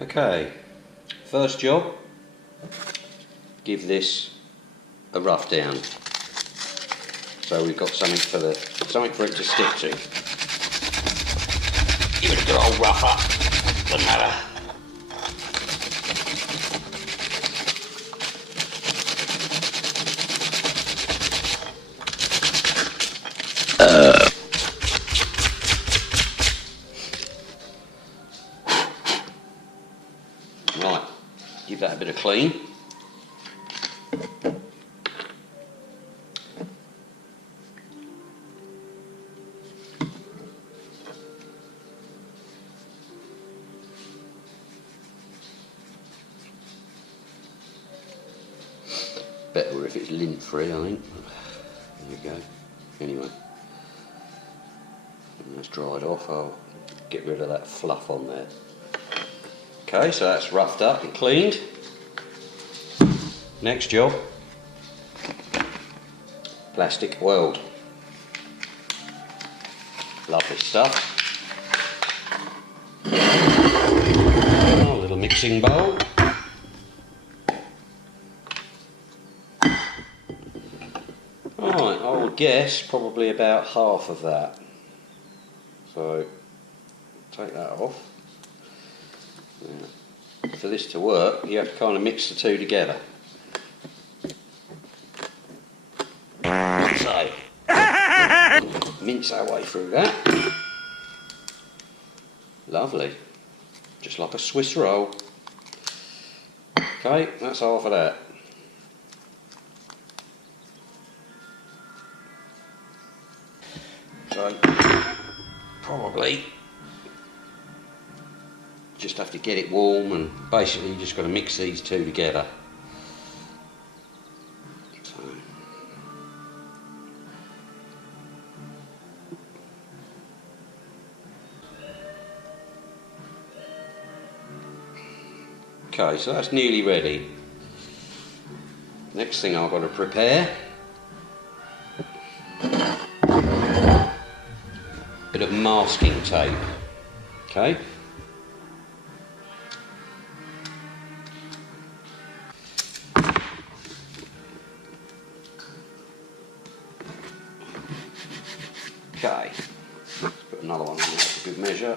Okay, first job, give this a rough down. So we've got something for it to stick to. Give it a good old rough up, doesn't matter. Right, give that a bit of clean. Better if it's lint free, I think. There we go. Anyway, when that's dried off, I'll get rid of that fluff on there. Okay, so that's roughed up and cleaned. Next job, plastic weld. Lovely stuff. Oh, a little mixing bowl. Alright, I would guess probably about half of that. So, take that off. Now, for this to work, you have to kind of mix the two together. So, mince our way through that. Lovely. Just like a Swiss roll. Okay, that's half of that. So, probably just have to get it warm, and basically you just got to mix these two together. So. Okay, so that's nearly ready. Next thing I've got to prepare, bit of masking tape. Okay. Okay, let's put another one on there for good measure.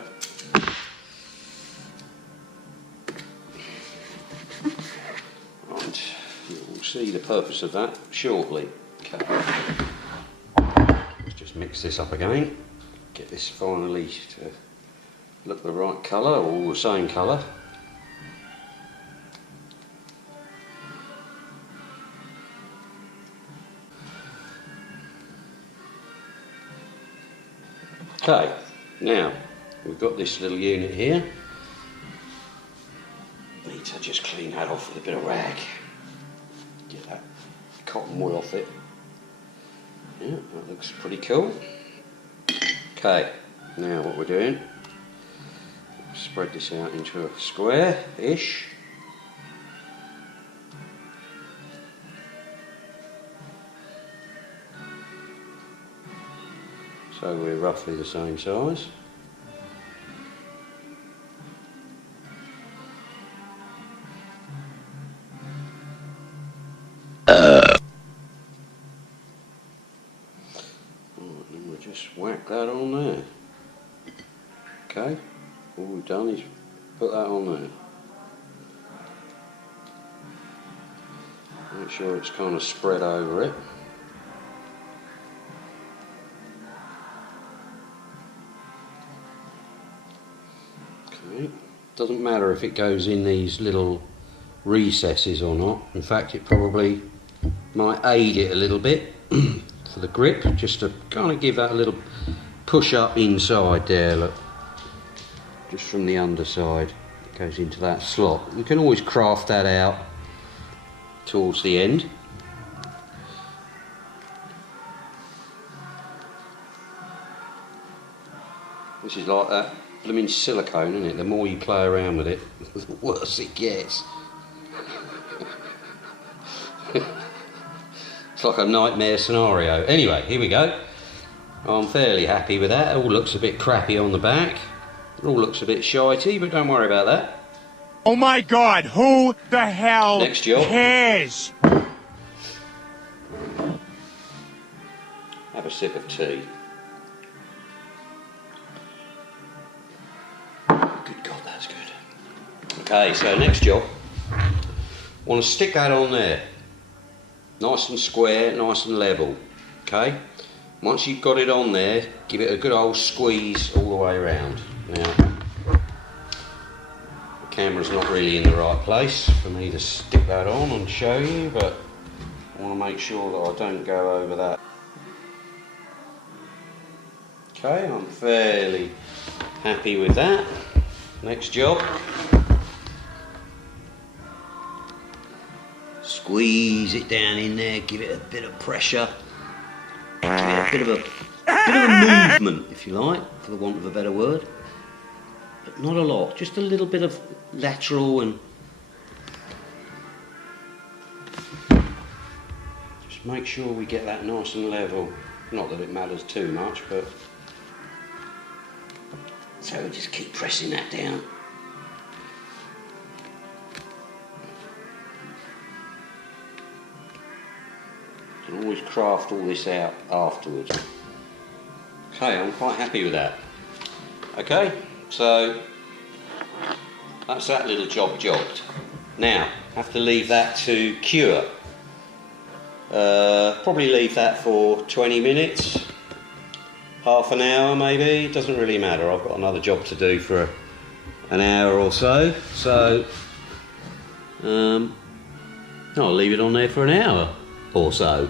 And you'll see the purpose of that shortly. Okay. Let's just mix this up again. Get this finally to look the right colour, all the same colour. Okay, now we've got this little unit here. Need to just clean that off with a bit of rag. Get that cotton wool off it. Yeah, that looks pretty cool. Okay, now what we're doing, spread this out into a square-ish. So we're roughly the same size. Right, then we'll just whack that on there. Okay, all we've done is put that on there. Make sure it's kind of spread over it. Okay, doesn't matter if it goes in these little recesses or not. In fact, it probably might aid it a little bit for the grip, just to kind of give that a little push up inside there, look. Just from the underside, it goes into that slot. You can always craft that out towards the end. This is like that blooming silicone, isn't it? The more you play around with it, the worse it gets. It's like a nightmare scenario. Anyway, here we go. I'm fairly happy with that. It all looks a bit crappy on the back. It all looks a bit shitey, but don't worry about that. Oh my God, who the hell Next job. cares? Have a sip of tea. Good God, that's good. Okay, so next job. Want to stick that on there. Nice and square, nice and level. Okay? Once you've got it on there, give it a good old squeeze all the way around. Now, the camera's not really in the right place for me to stick that on and show you, but I want to make sure that I don't go over that. Okay, I'm fairly happy with that. Next job. Squeeze it down in there, give it a bit of pressure, give it a bit of a movement, if you like, for the want of a better word. But not a lot, just a little bit of lateral and just make sure we get that nice and level. Not that it matters too much, but so we just keep pressing that down. You can always craft all this out afterwards. Okay, I'm quite happy with that. Okay, so that's that little job jobbed. Now, have to leave that to cure. Probably leave that for 20 minutes, half an hour maybe, doesn't really matter. I've got another job to do for an hour or so, so I'll leave it on there for an hour or so.